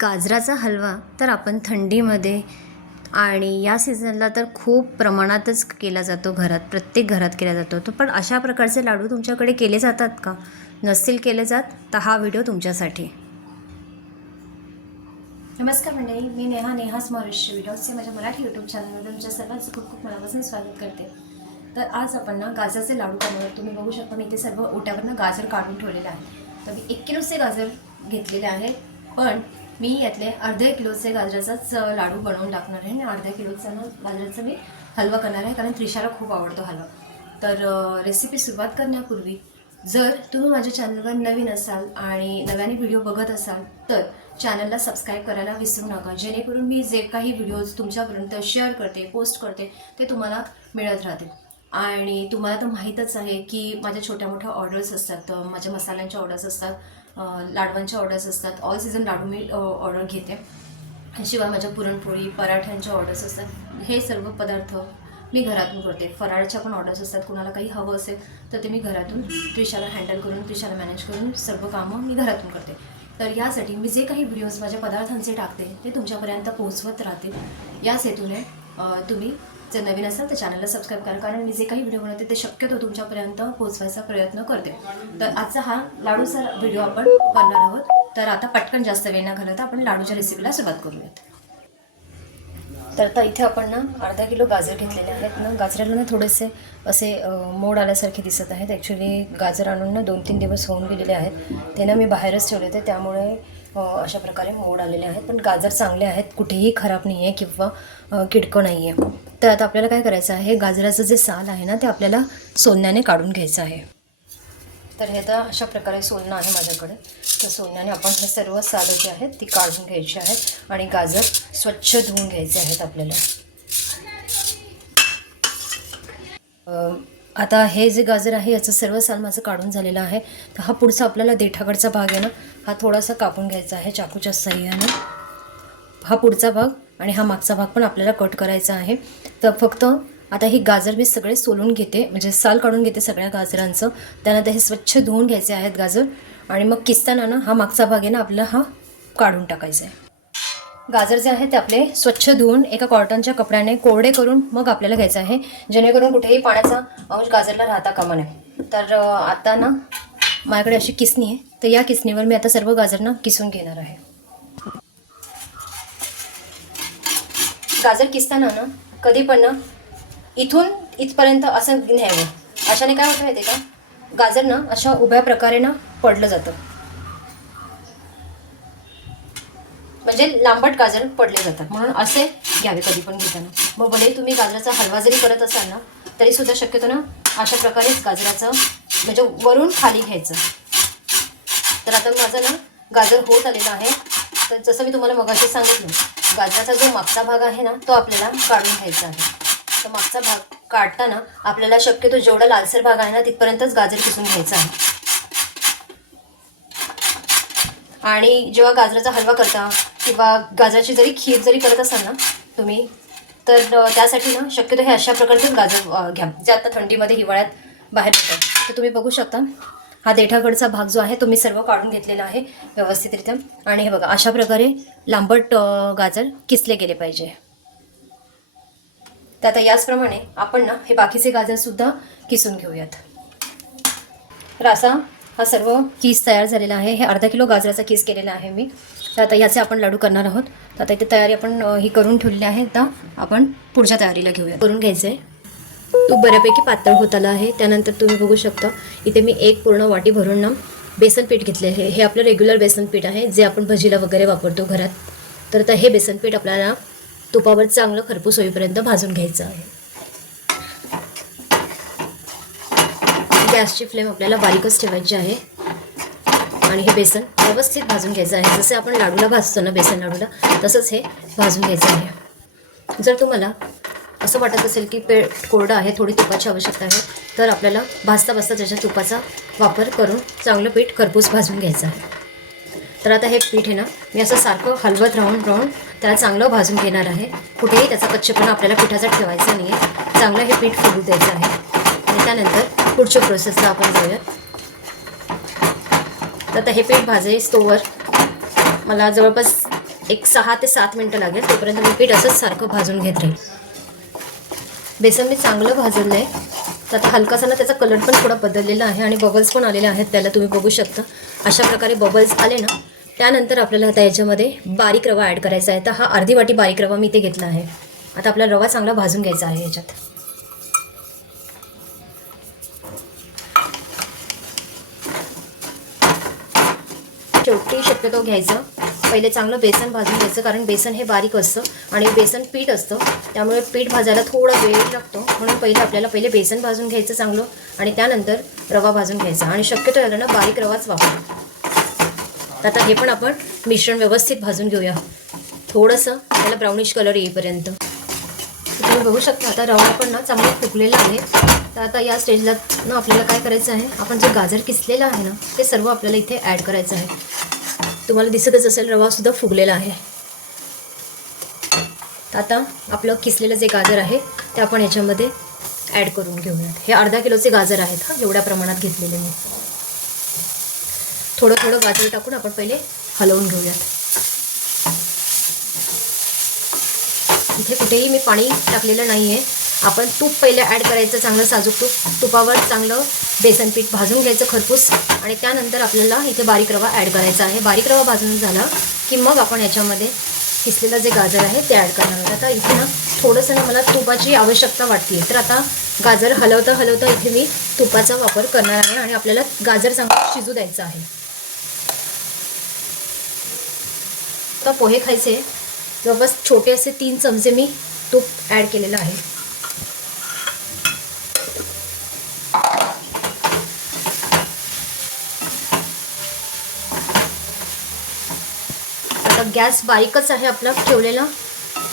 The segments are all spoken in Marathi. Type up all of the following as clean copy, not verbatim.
गाजराचा हलवा तर आपण थंडीमध्ये आणि या सीझनला तर खूप प्रमाणातच केला जातो घरात, प्रत्येक घरात केला जातो. तो पण अशा प्रकारचे लाडू तुमच्याकडे केले जातात का? नसतील केले जात तर हा व्हिडिओ तुमच्यासाठी. नमस्कार मंडळी, मी नेहास मॉरिश व्हिडिओजचे माझ्या मराठी यूट्यूब चॅनलमध्ये तुमच्या सर्वांचं खूप खूप मनापासून स्वागत करते. तर आज आपण गाजराचे लाडू बनवणार. तुम्ही बघू शकता मी इथे सर्व ओट्यावरनं गाजर काढून ठेवलेलं आहे. तर मी 1 किलोचे गाजर घेतलेले आहेत, पण मी यातले अर्ध्या किलोचे गाजराचाच लाडू बनवून टाकणार आहे आणि अर्ध्या किलोचा गाजराचा मी हलवा करणार आहे, कारण त्रिशाला खूप आवडतो हलवा. तर रेसिपी सुरुवात करण्यापूर्वी जर तुम्ही माझ्या चॅनलवर नवीन असाल आणि नव्याने व्हिडिओ बघत असाल तर चॅनलला सबस्क्राईब करायला विसरू नका, जेणेकरून मी जे काही व्हिडिओज तुमच्यापर्यंत शेअर करते, पोस्ट करते ते तुम्हाला मिळत राहतील. आणि तुम्हाला तर माहीतच आहे की माझ्या छोट्या मोठ्या ऑर्डर्स असतात, माझ्या मसाल्यांच्या ऑर्डर्स असतात, लाडवांच्या ऑर्डर्स असतात. ऑल सीझन लाडू मी ऑर्डर घेते. शिवाय माझ्या पुरणपोळी, पराठ्यांच्या ऑर्डर्स असतात. हे सर्व पदार्थ मी घरातून करते. फराळच्या पण ऑर्डर्स असतात. कुणाला काही हवं असेल तर ते मी घरातून त्रिशाला हँडल करून, त्रिशाला मॅनेज करून सर्व कामं मी घरातून करते. तर यासाठी मी जे काही व्हिडिओज माझ्या पदार्थांचे टाकते ते तुमच्यापर्यंत पोहोचवत राहतील. याच हेतूने तुम्ही जर नवीन असाल तर चॅनलला सबस्क्राईब करा, कारण मी जे काही व्हिडिओ बनवते ते शक्यतो तुमच्यापर्यंत पोहोचवायचा प्रयत्न करते. तर आजचा हा लाडूचा व्हिडिओ आपण करणार आहोत. तर आता पटकन जास्त वेळ न घालवता आपण लाडूच्या रेसिपीला सुरुवात करूयात. तर आता इथे आपण अर्धा किलो गाजर घेतलेले आहेत गाजराला थोडेसे असे मोड आल्यासारखे दिसत आहेत. ॲक्च्युली गाजर आणून 2-3 दिवस होऊन गेलेले आहेत. ते मी बाहेरच ठेवले होते, त्यामुळे अशा प्रकारे मोड आलेले आहेत. पण गाजर चांगले आहेत, कुठेही खराब नाही आहे किंवा किडकं नाही आहे. तर आता आपल्याला काय करायचं आहे, गाजराचं जे साल आहे ना ते आपल्याला सोलण्याने काढून घ्यायचं आहे. तर हे आता अशा प्रकारे सोलणं आहे माझ्याकडे. तर सोलण्याने आपण हे सर्व सालं जी आहेत ती काढून घ्यायची आहेत आणि गाजर स्वच्छ धुवून घ्यायचे आहेत आपल्याला. आता हे जे गाजर आहे याचं सर्व साल माझं काढून झालेलं आहे. तर हा पुढचा आपल्याला देठाकडचा भाग आहे ना, हा थोडासा कापून घ्यायचा आहे चाकूच्या साहाय्याने. हा पुढचा भाग आणि हा मागचा भाग पण आपल्याला कट करायचा आहे. तर फक्त आता ही गाजर मी सगळे सोलून घेते, म्हणजे साल काढून घेते सगळ्या गाजरांचं. त्यानंतर हे स्वच्छ धुवून घ्यायचे आहेत गाजर, आणि मग किसताना ना हा मागचा भाग आहे ना आपल्याला हा काढून टाकायचा आहे. गाजर जे आहे ते आपले स्वच्छ धुवून एका कॉटनच्या कपड्याने कोरडे करून मग आपल्याला घ्यायचं आहे, जेणेकरून कुठेही पाण्याचा अंश गाजरला राहता कामा नये. तर आता ना माझ्याकडे अशी किसणी आहे, तर या किसणीवर मी आता सर्व गाजर किसून घेणार आहे. गाजर किसताना ना कधी पण ना इथून इथपर्यंत असं न्यावं. अशाने काय होतं माहिती आहे का, गाजर ना अशा उभ्या प्रकारे ना पडलं जातं, म्हणजे लांबट गाजर पडले जातात. म्हणून असे घ्यावे कधी पण घेताना. मग भले तुम्ही गाजराचा हलवा जरी करत असाल ना तरीसुद्धा शक्यतो ना अशा प्रकारेच गाजराचं म्हणजे वरून खाली घ्यायचं. तर आता माझं ना गाजर होत आलेलं आहे. तर जसं मी तुम्हाला मगाशी सांगितलं, गाजराचा जो मागचा भाग आहे ना तो आपल्याला काढून घ्यायचा आहे. तर मागचा भाग काढताना आपल्याला शक्यतो जेवढा लालसर भाग आहे ना तिथपर्यंतच गाजर किसून घ्यायचा आहे. आणि जेव्हा गाजराचा हलवा करता किंवा गाजराची जरी खीर जरी करत असाल ना तुम्ही, तर त्यासाठी ना शक्यतो हे अशा प्रकारचेच गाजर घ्या, जे आता थंडीमध्ये हिवाळ्यात बाहेर येतात. तर तुम्ही बघू शकता हा देठाकडचा भाग जो आहे तो मी सर्व काढून घेतलेला आहे व्यवस्थितरित्या. आणि हे बघा अशा प्रकारे लांबट गाजर किसले गेले पाहिजे. तर आता याचप्रमाणे आपण ना हे बाकीचे गाजरसुद्धा किसून घेऊयात. तर असा हा सर्व कीस तयार झालेला आहे. हे अर्धा किलो गाजराचा कीस केलेला आहे मी. तर आता याचे आपण लाडू करणार आहोत. तर आता इथे तयारी आपण ही करून ठेवलेली आहे. आता आपण पुढच्या तयारीला घेऊया. करून घ्यायचं आहे. तूप बऱ्यापैकी पातळ होत आलं आहे. त्यानंतर तुम्ही बघू शकता इथे मी 1 पूर्ण वाटी भरून ना बेसन पीठ घेतले आहे. हे आपलं रेग्युलर बेसन पीठ आहे, जे आपण भजीला वगैरे वापरतो घरात. तर आता हे बेसन पीठ आपल्याला तुपावर चांगलं खरपूस होईपर्यंत भाजून घ्यायचं आहे. गॅसची फ्लेम आपल्याला बारीकच ठेवायची आहे आणि हे बेसन व्यवस्थित भाजून घ्यायचं आहे. जसे आपण लाडूला भाजतो ना बेसन लाडूला, तसंच हे भाजून घ्यायचं आहे. जर तुम्हाला असं वाटत असेल की पीठ कोरडं आहे, थोडी तुपाची आवश्यकता आहे, तर आपल्याला भाजता भाजता त्याच्या तुपाचा वापर करून चांगलं पीठ खरपूस भाजून घ्यायचं आहे. तर आता हे पीठ आहे ना मी असं सारखं हलवत राहून त्याला चांगलं भाजून घेणार आहे. कुठेही त्याचा कच्चेपणा आपल्याला पिठाचा ठेवायचा नाही आहे. चांगलं हे पीठ फुलू द्यायचं आहे आणि त्यानंतर पुढच्या प्रोसेसला आपण जाऊयात. तर आता हे पीठ भाजायचं तोवर मला जवळपास एक 6 ते 7 मिनटं लागेल. तोपर्यंत मी पीठ असंच सारखं भाजून घेत राहील. बेसन मी चांगलं भाजलं आहे. तर आता हलकासा ना त्याचा कलर पण थोडा बदललेला आहे आणि बबल्स पण आलेले आहेत त्याला, तुम्ही बघू शकता. अशा प्रकारे बबल्स आले ना, त्यानंतर आपल्याला आता याच्यामध्ये बारीक रवा ॲड करायचा आहे. तर हा अर्धी वाटी बारीक रवा मी इथे घेतला आहे. आता आपला रवा चांगला भाजून घ्यायचा आहे याच्यात. शेवटी शक्यतो घ्यायचं, पहिले चांगलं बेसन भाजून घ्यायचं, कारण बेसन हे बारीक असतं आणि बेसन पीठ असतं, त्यामुळे पीठ भाजायला थोडा वेळ लागतो. म्हणून आपल्याला पहिले बेसन भाजून घ्यायचं चांगलं आणि त्यानंतर रवा भाजून घ्यायचा आणि शक्यतो याला ना बारीक रवाच वापरा. आता हे पण आपण मिश्रण व्यवस्थित भाजून घेऊया, थोडंसं त्याला ब्राउनिश कलर येईपर्यंत. तुम्ही बघू शकता आता रवा पण ना चांगला फुगलेला आहे. तर आता या स्टेजला ना आपल्याला काय करायचं आहे, आपण जे गाजर किसलेलं आहे ना ते सर्व आपल्याला इथे ॲड करायचं आहे. तुम्हाला दिसतच असेल रवासुद्धा फुगलेला आहे. तर आता आपलं किसलेलं जे गाजर आहे ते आपण ह्याच्यामध्ये ॲड करून घेऊयात. हे अर्धा किलोचे गाजर आहेत हा, एवढ्या प्रमाणात घेतलेले मी. थोडं थोडं गाजर टाकून आपण पहिले हलवून घेऊयात. इथे कुठेही मी पाणी टाकलेलं नाही आहे. आपण तूप पहिले ॲड करायचं, चांगलं साजूक तूप. तुपावर चांगलं बेसन पीठ भाजून घ्यायचं खरपूस आणि त्यानंतर आपल्याला इथे बारीक रवा ॲड करायचा आहे. बारीक रवा भाजून झाला की मग आपण याच्यामध्ये किसलेलं जे गाजर आहे ते ॲड करणार आहोत. आता इथे ना थोडंसं ना मला तुपाची आवश्यकता वाटते, तर आता गाजर हलवता हलवता इथे मी तुपाचा वापर करणार आहे आणि आपल्याला गाजर चांगलं शिजू द्यायचं आहे. आता पोहे खायचे जवळपास छोटे असे 3 चमचे मी तूप ॲड केलेलं आहे. आता गॅस बारीकच आहे आपला ठेवलेला.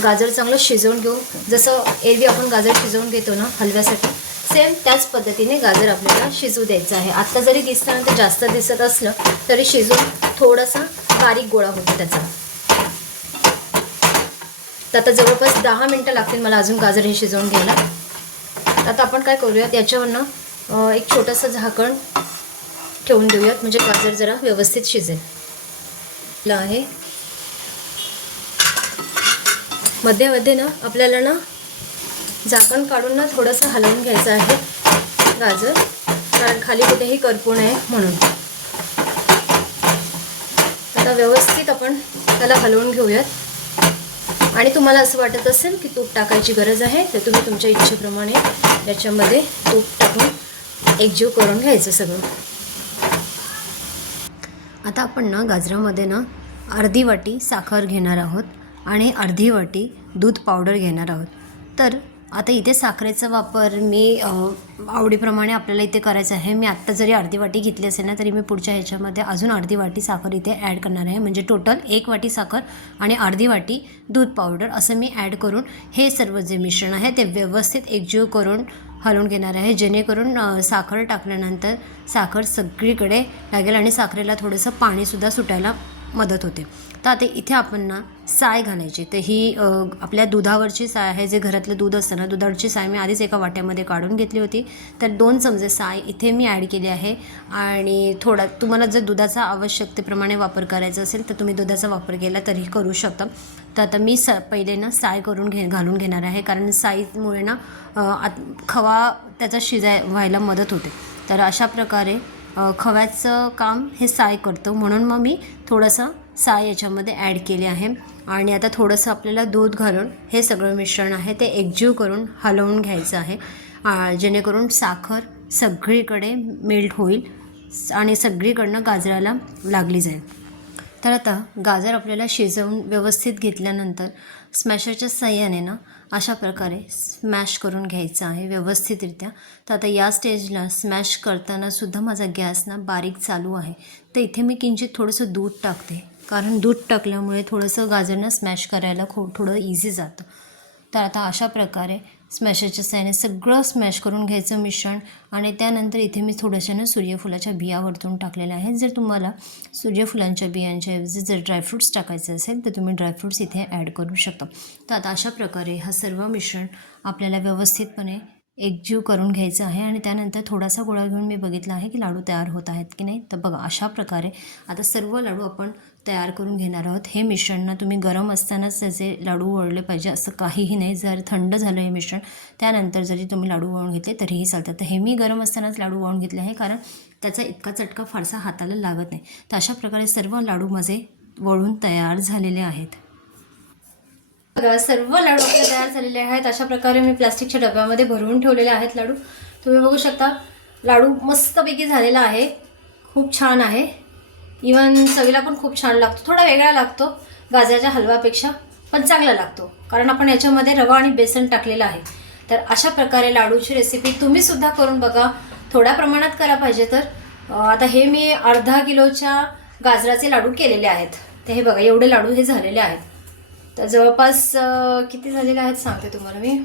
गाजर चांगलं शिजवून घेऊ, जसं एरवी आपण गाजर शिजवून घेतो ना हलव्यासाठी, सेम त्याच पद्धतीने गाजर आपल्याला शिजू द्यायचं आहे. आत्ता जरी दिसताना जास्त दिसत असलं तरी शिजून थोडासा बारीक गोळा होतो त्याचा. तर आता जवळपास 10 मिनटं लागतील मला अजून गाजर हे शिजवून घ्यायला. आता आपण काय करूयात, याच्यावरनं एक छोटंसं झाकण ठेवून देऊयात, म्हणजे गाजर जरा व्यवस्थित शिजेल आहे. मध्ये मध्ये ना आपल्याला ना झाकण काढून ना थोडंसं हलवून घ्यायचं आहे गाजर, कारण खाली कुठेही करपू नये म्हणून. आता व्यवस्थित आपण त्याला हलवून घेऊयात. आणि तुम्हाला असं वाटत असेल की तूप टाकायची गरज आहे तर तुम्ही तुमच्या इच्छेप्रमाणे याच्यामध्ये तूप टाकून एकजीव करून घ्यायचं सगळं. आता आपण ना गाजरामध्ये ना अर्धी वाटी साखर घेणार आहोत आणि अर्धी वाटी दूध पावडर घेणार आहोत. तर आता इथे साखरेचा वापर मी आवडीप्रमाणे आपल्याला इथे करायचा आहे. मी आत्ता जरी अर्धी वाटी घेतली असेल ना तरी मी पुढच्या ह्याच्यामध्ये अजून अर्धी वाटी साखर इथे ॲड करणार आहे. म्हणजे टोटल 1 वाटी साखर आणि अर्धी वाटी दूध पावडर असं मी ॲड करून हे सर्व जे मिश्रण आहे ते व्यवस्थित एकजीव करून हलवून घेणार आहे, जेणेकरून साखर टाकल्यानंतर साखर सगळीकडे लागेल आणि साखरेला थोडंसं पाणीसुद्धा सुटायला मदत होते. तर आता इथे आपण ना साय घालायची. तर ही आपल्या दुधावरची साय आहे, जे घरातलं दूध असतं ना, दुधावरची साय मी आधीच एका वाट्यामध्ये काढून घेतली होती. तर 2 चमचे साय इथे मी ॲड केली आहे. आणि थोडा तुम्हाला जर दुधाचा आवश्यकतेप्रमाणे वापर करायचा असेल तर तुम्ही दुधाचा वापर केला तरी करू शकता. तर आता मी पहिले ना साय घालून घेणार आहे, कारण साईमुळे ना खवा त्याचा व्हायला मदत होते. तर अशा प्रकारे खव्याचं काम हे साय करतं, म्हणून मग मी थोडंसं साय याच्यामध्ये ॲड केले आहे. आणि आता थोडंसं आपल्याला दूध घालून हे सगळं मिश्रण आहे ते एकजीव करून हलवून घ्यायचं आहे, जेणेकरून साखर सगळीकडे मेल्ट होईल आणि सगळीकडनं गाजराला लागली जाईल. तर आता गाजर आपल्याला शिजवून व्यवस्थित घेतल्यानंतर स्मॅशरच्या साह्याने ना अशा प्रकारे स्मॅश करून घ्यायचं आहे व्यवस्थितरित्या. तर आता या स्टेजला स्मॅश करतानासुद्धा माझा गॅस ना बारीक चालू आहे. तर इथे मी किंचित थोडंसं दूध टाकते, कारण दूध टाकल्यामुळे थोडंसं गाजरनं स्मॅश करायला थोडं इझी जातं. तर आता अशा प्रकारे स्मॅशरच्या साह्याने सगळं स्मॅश करून घ्यायचं मिश्रण. आणि त्यानंतर इथे मी थोड्याशा सूर्यफुलाच्या बिया वरतून टाकलेल्या आहेत. जर तुम्हाला सूर्यफुलांच्या बियांच्या ऐवजी जर ड्रायफ्रूट्स टाकायचे असेल तर तुम्ही ड्रायफ्रूट्स इथे ॲड करू शकता. तर आता अशा प्रकारे हा सर्व मिश्रण आपल्याला व्यवस्थितपणे एकजीव करून घ्यायचं आहे आणि त्यानंतर थोडासा गोळा घेऊन मी बघितला आहे की लाडू तयार होत आहेत की नाही. तर बघा अशा प्रकारे आता सर्व लाडू आपण तयार करून घेणार आहोत. हे मिश्रण ना तुम्ही गरम असतानाच त्याचे लाडू वळले पाहिजे असं काहीही नाही. जर थंड झालं हे मिश्रण त्यानंतर जरी तुम्ही लाडू वळून घेतले तरीही चालतात. तर हे मी गरम असतानाच लाडू वळून घेतले आहे कारण त्याचा इतका चटका फारसा हाताला लागत नाही. तर अशा प्रकारे सर्व लाडू माझे वळून तयार झालेले आहेत. बघा सर्व लाडू आपले तयार झालेले आहेत. अशा प्रकारे मी प्लास्टिकच्या डब्यामध्ये भरवून ठेवलेले आहेत लाडू. तुम्ही बघू शकता लाडू मस्तपैकी झालेला आहे. खूप छान आहे. इवन चवीला पण खूप छान लागतो. थोडा वेगळा लागतो गाजराच्या हलव्यापेक्षा पण चांगला लागतो कारण आपण याच्यामध्ये रवा आणि बेसन टाकलेलं आहे. तर अशा प्रकारे लाडूची रेसिपी तुम्ही सुद्धा करून बघा. थोड्या प्रमाणात करा पाहिजे तर. आता हे मी अर्धा किलोच्या गाजराचे लाडू केलेले आहेत. तर हे बघा एवढे लाडू हे झालेले आहेत. तर जवळपास किती झालेले आहेत सांगते तुम्हाला मी.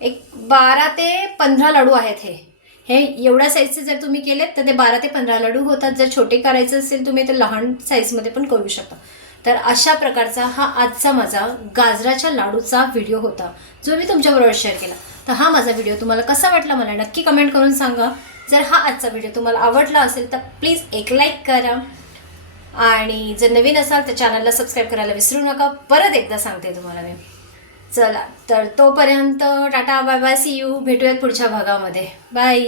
एक 12 ते 15 लाडू आहेत. हे एवढ्या साईजचे जर तुम्ही केलेत तर ते 12 ते 15 लाडू होतात. जर छोटे करायचे असेल तुम्ही तर लहान साईजमध्ये पण करू शकता. तर अशा प्रकारचा हा आजचा माझा गाजराच्या लाडूचा व्हिडिओ होता जो मी तुमच्याबरोबर शेअर केला. तर हा माझा व्हिडिओ तुम्हाला कसा वाटला मला नक्की कमेंट करून सांगा. जर हा आजचा व्हिडिओ तुम्हाला आवडला असेल तर प्लीज एक लाईक करा आणि जर नवीन असाल तर चॅनलला सबस्क्राईब करायला विसरू नका. परत एकदा सांगते तुम्हाला मी. चला तर तोपर्यंत tata bye bye see you. भेटूयात पुढच्या भागामध्ये. बाय.